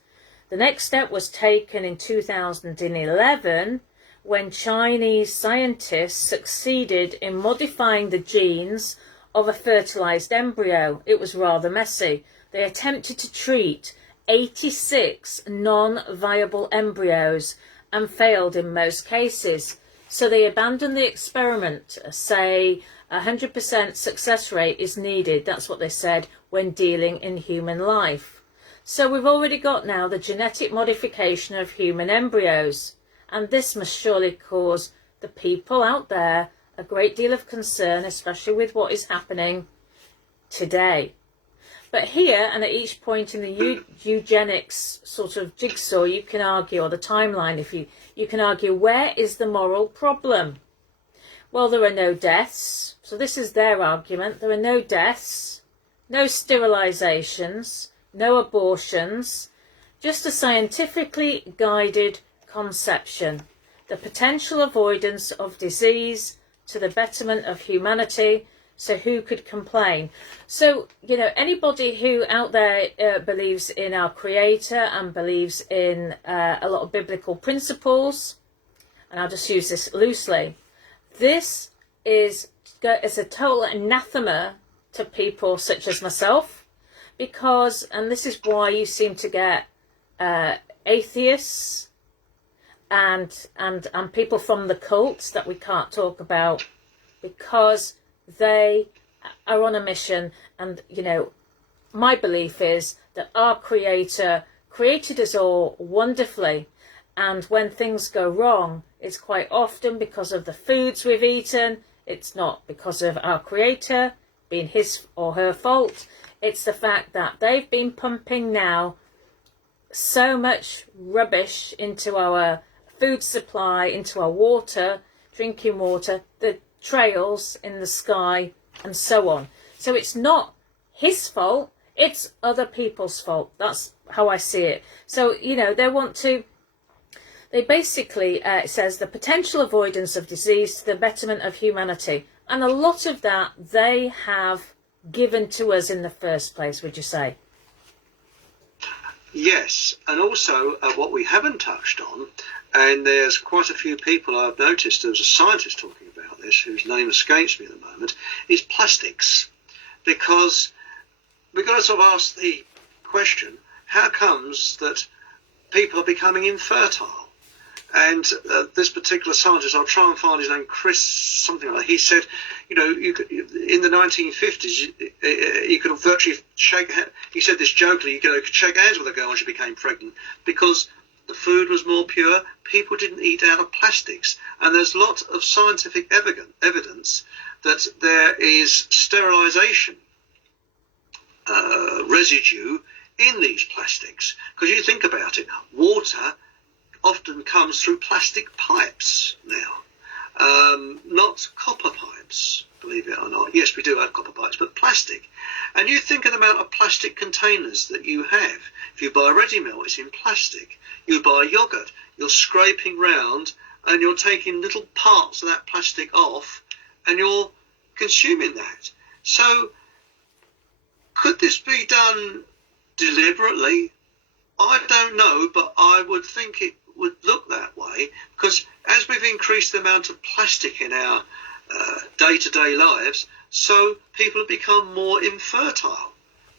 The next step was taken in 2011 when Chinese scientists succeeded in modifying the genes of a fertilised embryo. It was rather messy. They attempted to treat 86 non-viable embryos and failed in most cases. So they abandoned the experiment, say 100% success rate is needed. That's what they said when dealing in human life. So we've already got now the genetic modification of human embryos, and this must surely cause the people out there a great deal of concern, especially with what is happening today. But here, and at each point in the eugenics sort of jigsaw, you can argue, or the timeline, if you can argue, where is the moral problem? Well, there are no deaths. So this is their argument. There are no deaths, no sterilizations, no abortions, just a scientifically guided conception, the potential avoidance of disease to the betterment of humanity. So who could complain? So, anybody who out there believes in our Creator and believes in a lot of biblical principles, and I'll just use this loosely, this is a total anathema to people such as myself, because, and this is why you seem to get atheists and people from the cults that we can't talk about, because they are on a mission. And my belief is that our Creator created us all wonderfully, and when things go wrong, it's quite often because of the foods we've eaten. It's not because of our Creator being his or her fault. It's the fact that they've been pumping now so much rubbish into our food supply, into our water, drinking water, the trails in the sky, and so on. So it's not his fault, it's other people's fault. That's how I see it. So, you know, they basically, it says the potential avoidance of disease to the betterment of humanity. And a lot of that they have given to us in the first place, would you say? Yes, and also what we haven't touched on, and there's quite a few people I've noticed, there's a scientist talking about this, whose name escapes me at the moment, is plastics. Because we've got to sort of ask the question, how comes that people are becoming infertile? And this particular scientist, I'll try and find his name, Chris something like that, he said, you know, in the 1950s, you could virtually shake hands. He said this jokingly, you could shake hands with a girl when she became pregnant because the food was more pure. People didn't eat out of plastics. And there's lots of scientific evidence that there is sterilisation residue in these plastics. Because you think about it, water often comes through plastic pipes now, not copper pipes, believe it or not. Yes, we do have copper pipes, but plastic. And you think of the amount of plastic containers that you have. If you buy ready milk, it's in plastic. You buy yogurt, you're scraping round and you're taking little parts of that plastic off and you're consuming that. So could this be done deliberately? I don't know, but I would think it would look that way, because as we've increased the amount of plastic in our day-to-day lives, so people have become more infertile,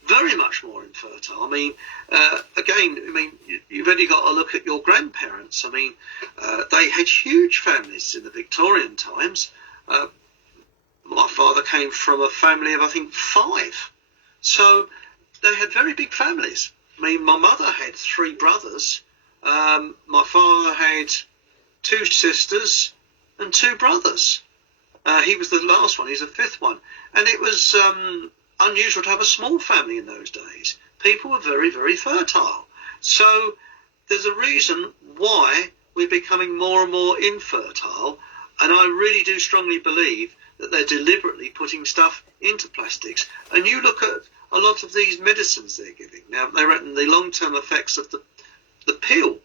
very much more infertile. I mean, again, I mean, you've only got to look at your grandparents. I mean, they had huge families in the Victorian times. My father came from a family of, I think, 5. So they had very big families. I mean, my mother had 3 brothers. My father had 2 sisters and 2 brothers. He was the last one. He's the 5th one. And it was unusual to have a small family in those days. People were very, very fertile. So there's a reason why we're becoming more and more infertile. And I really do strongly believe that they're deliberately putting stuff into plastics. And you look at a lot of these medicines they're giving. Now, they reckon the long-term effects of the pill,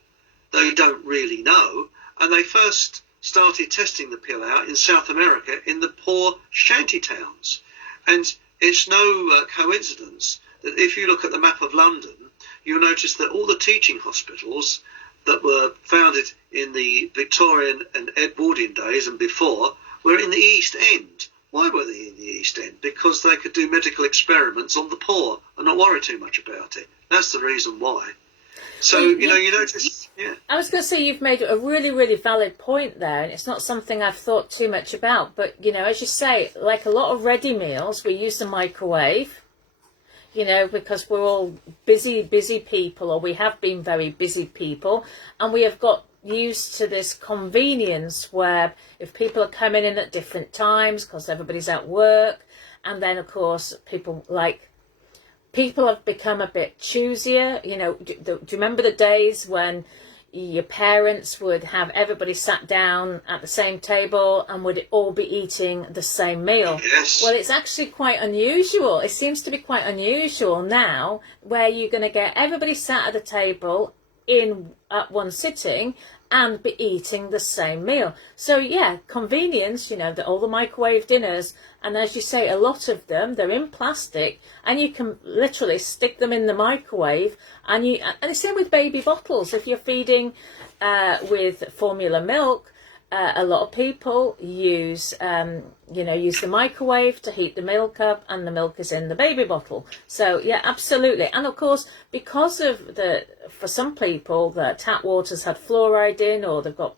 they don't really know. And they first started testing the pill out in South America in the poor shanty towns. And it's no coincidence that if you look at the map of London, you'll notice that all the teaching hospitals that were founded in the Victorian and Edwardian days and before were in the East End. Why were they in the East End? Because they could do medical experiments on the poor and not worry too much about it. That's the reason why. So, you notice, yeah. I was going to say you've made a really, really valid point there, and it's not something I've thought too much about. But, as you say, like a lot of ready meals, we use the microwave, because we're all busy people, or we have been very busy people, and we have got used to this convenience where if people are coming in at different times because everybody's at work, and then, of course, people have become a bit choosier. Do you remember the days when your parents would have everybody sat down at the same table and would all be eating the same meal? Yes. Well, it's actually quite unusual. It seems to be quite unusual now where you're going to get everybody sat at the table at one sitting and be eating the same meal. So yeah, convenience, all the microwave dinners, and as you say, a lot of them, they're in plastic, and you can literally stick them in the microwave, and the same with baby bottles. If you're feeding with formula milk, a lot of people use the microwave to heat the milk up, and the milk is in the baby bottle. So yeah, absolutely. And of course, because of for some people, the tap water's had fluoride in, or they've got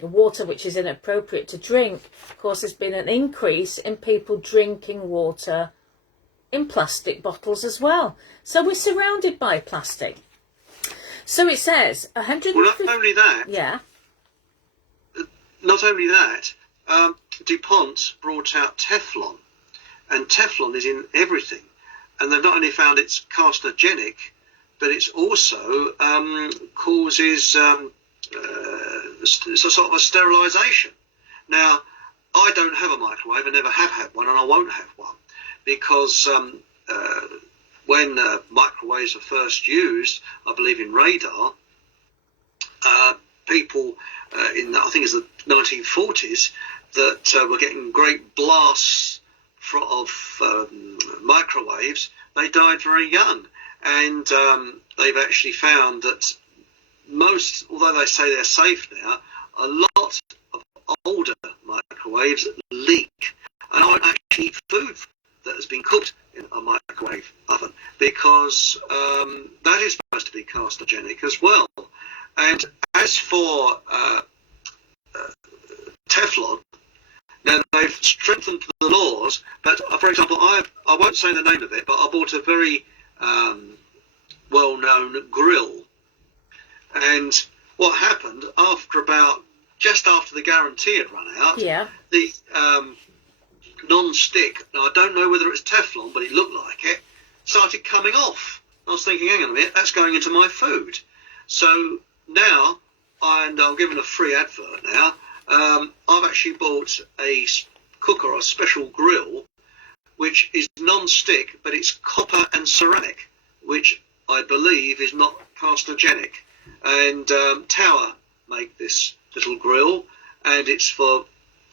water which is inappropriate to drink. Of course, there's been an increase in people drinking water in plastic bottles as well. So we're surrounded by plastic. So it says 150. Well, not only that. Yeah. Not only that, DuPont brought out Teflon, and Teflon is in everything. and they've not only found it's carcinogenic, but it's also causes it's a sort of a sterilisation. Now, I don't have a microwave, I never have had one, and I won't have one, because when microwaves were first used, I believe in radar, people in, I think it's the 1940s, that were getting great blasts of microwaves, they died very young. And they've actually found that most, although they say they're safe now, a lot of older microwaves leak and aren't actually food that has been cooked in a microwave oven, because that is supposed to be carcinogenic as well. And as for Teflon, now they've strengthened the laws, but for example, I won't say the name of it, but I bought a very well-known grill, and what happened just after the guarantee had run out, the non-stick, now I don't know whether it's Teflon, but it looked like it, started coming off. I was thinking, hang on a minute, that's going into my food. So now, and I'll give it a free advert now, I've actually bought a cooker or a special grill which is non-stick, but it's copper and ceramic, which I believe is not carcinogenic. And Tower make this little grill, and it's for,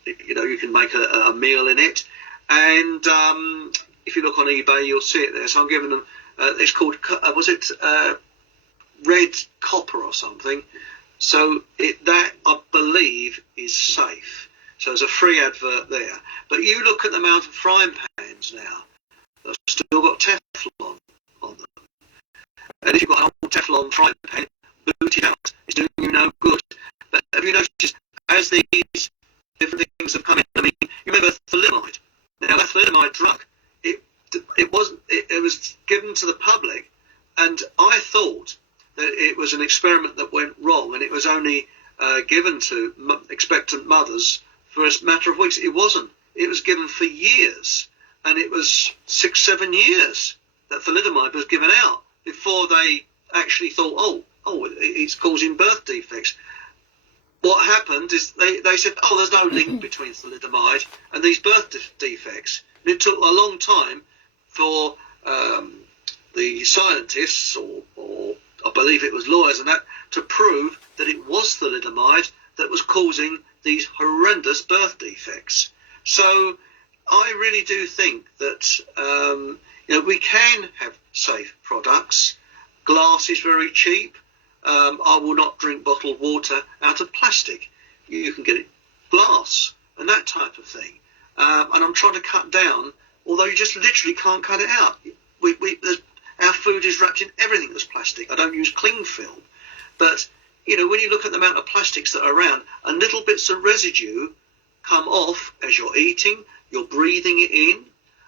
you can make a meal in it. And if you look on eBay, you'll see it there. So I'm giving them, it's called, red copper or something. So that, I believe, is safe. So there's a free advert there. But you look at the amount of frying pans now that have still got Teflon on them. And if you've got an old Teflon frying pan, boot it out. It's doing you no good. But have you noticed, as these different things have come in, I mean, you remember thalidomide. Now, that thalidomide drug, it was given to the public, and I thought that it was an experiment that went wrong, and it was only given to expectant mothers for a matter of weeks. It wasn't. It was given for years, and it was 6-7 years that thalidomide was given out before they actually thought, oh, it's causing birth defects. What happened is they said, oh, there's no link between thalidomide and these birth defects. And it took a long time for the scientists, or I believe it was lawyers and that, to prove that it was thalidomide that was causing these horrendous birth defects. So I really do think that we can have safe products. Glass is very cheap. I will not drink bottled water out of plastic. You can get it glass and that type of thing. And I'm trying to cut down, although you just literally can't cut it out. Our food is wrapped in everything that's plastic. I don't use cling film. But, when you look at the amount of plastics that are around, and little bits of residue come off as you're eating, you're breathing it in,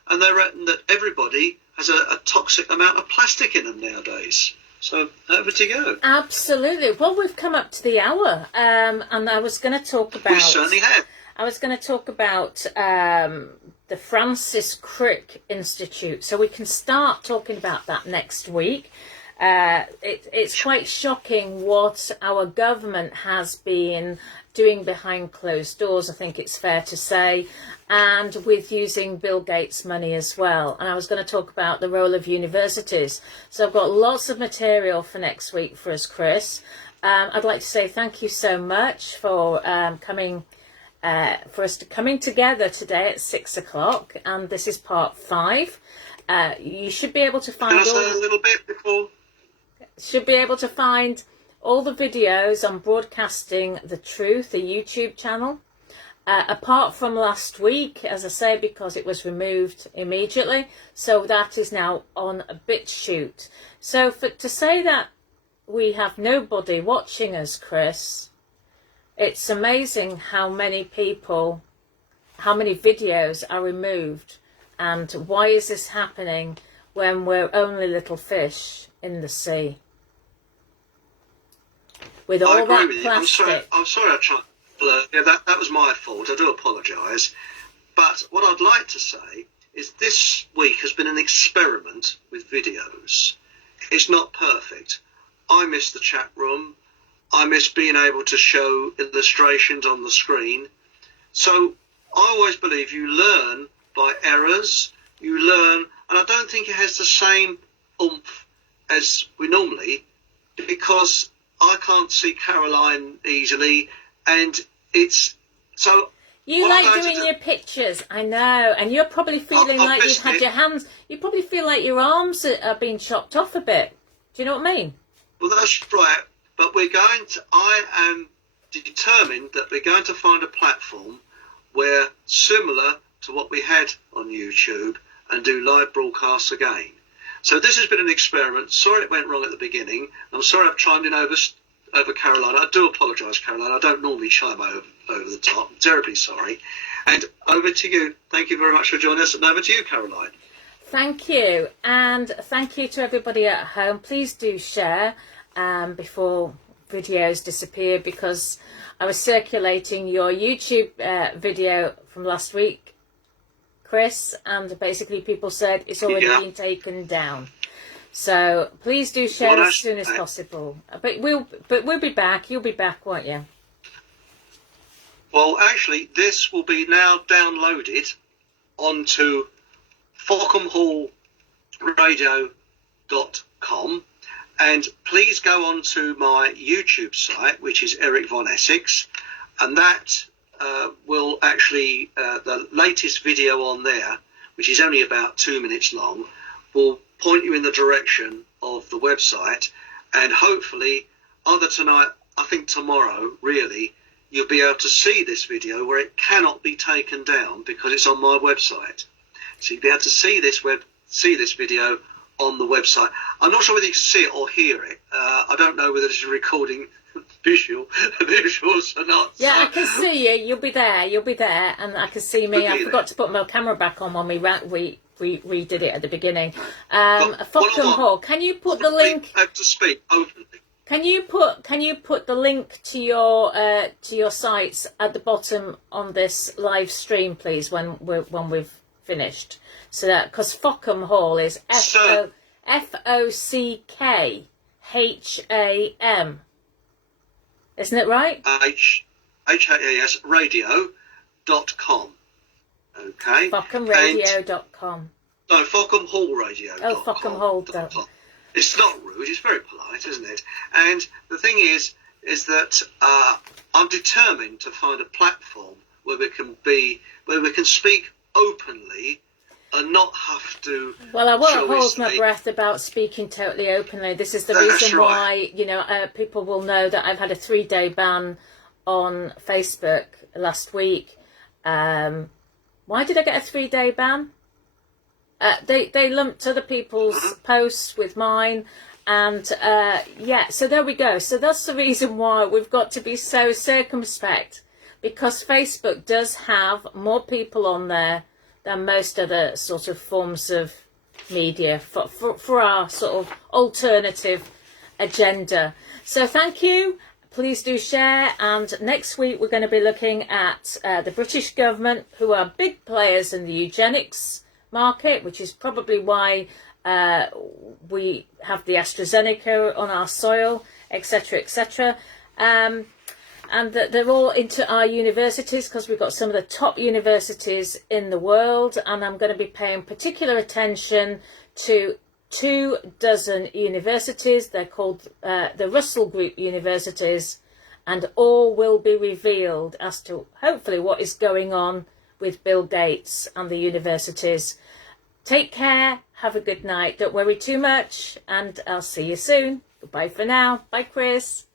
and they reckon that everybody has a toxic amount of plastic in them nowadays. So over to you. Absolutely. Well, we've come up to the hour, and I was going to talk about... We certainly have. I was going to talk about the Francis Crick Institute, so we can start talking about that next week. It's quite shocking what our government has been doing behind closed doors, I think it's fair to say, and with using Bill Gates' money as well. And I was going to talk about the role of universities. So I've got lots of material for next week for us, Chris. I'd like to say thank you so much for coming together today at 6 o'clock, and this is part 5. You should be able to find... Can I say a little bit before? Should be able to find all the videos on Broadcasting the Truth, the YouTube channel. Apart from last week, as I say, because it was removed immediately, so that is now on a BitChute. So to say that we have nobody watching us, Chris, it's amazing how many videos are removed, and why is this happening when we're only little fish in the sea? With all that plastic. I'm sorry I tried to blur. Yeah, that was my fault. I do apologise. But what I'd like to say is this week has been an experiment with videos. It's not perfect. I miss the chat room. I miss being able to show illustrations on the screen. So I always believe you learn by errors. You learn, and I don't think it has the same oomph as we normally, because I can't see Caroline easily, and it's so. You like doing your pictures, I know, and you're probably feeling like you've had your hands. You probably feel like your arms are being chopped off a bit. Do you know what I mean? Well, that's right. But we're going to. I am determined that we're going to find a platform where, similar to what we had on YouTube, and do live broadcasts again. So this has been an experiment. Sorry it went wrong at the beginning. I'm sorry I've chimed in over Caroline. I do apologise, Caroline. I don't normally chime over the top. I'm terribly sorry. And over to you. Thank you very much for joining us. And over to you, Caroline. Thank you. And thank you to everybody at home. Please do share before videos disappear, because I was circulating your YouTube video from last week, Chris, and basically people said it's already been taken down. So please do share as soon as possible. But we'll be back. You'll be back, won't you? Well, actually, this will be now downloaded onto FockhamHallRadio.com, and please go on to my YouTube site, which is Eric Von Essex, and that will actually, the latest video on there, which is only about 2 minutes long, will point you in the direction of the website, and hopefully either tonight, I think tomorrow, really, you'll be able to see this video where it cannot be taken down because it's on my website. So you'll be able to see this video on the website. I'm not sure whether you can see it or hear it. I don't know whether it's recording visuals or not. Yeah, so I can see you. You'll be there, and I can see me. I forgot to put my camera back on when we redid it at the beginning. Fockham Hall. Can you put the link? I have to speak openly. Can you put the link to your sites at the bottom on this live stream, please, when we've finished? So that, because Fockham Hall is FOCKHAM, isn't it right? HAAS radio.com. Okay. FockhamRadio.com. No, FockhamHallRadio.com. Oh, FockhamHall.com. It's not rude. It's very polite, isn't it? And the thing is that I'm determined to find a platform where we can speak openly and not have to. Well, I won't hold my breath about speaking totally openly. This is the reason why, people will know that I've had a 3-day ban on Facebook last week. Why did I get a 3-day ban? They lumped other people's posts with mine, and so there we go. So that's the reason why we've got to be so circumspect, because Facebook does have more people on there than most other sort of forms of media for our sort of alternative agenda. So thank you. Please do share, and next week we're going to be looking at the British government, who are big players in the eugenics market, which is probably why we have the AstraZeneca on our soil, etc., etc. And that they're all into our universities, because we've got some of the top universities in the world, and I'm going to be paying particular attention to 24 universities. They're called the Russell Group universities, and all will be revealed as to hopefully what is going on with Bill Gates and the universities. Take care, have a good night, don't worry too much, and I'll see you soon. Goodbye for now. Bye, Chris.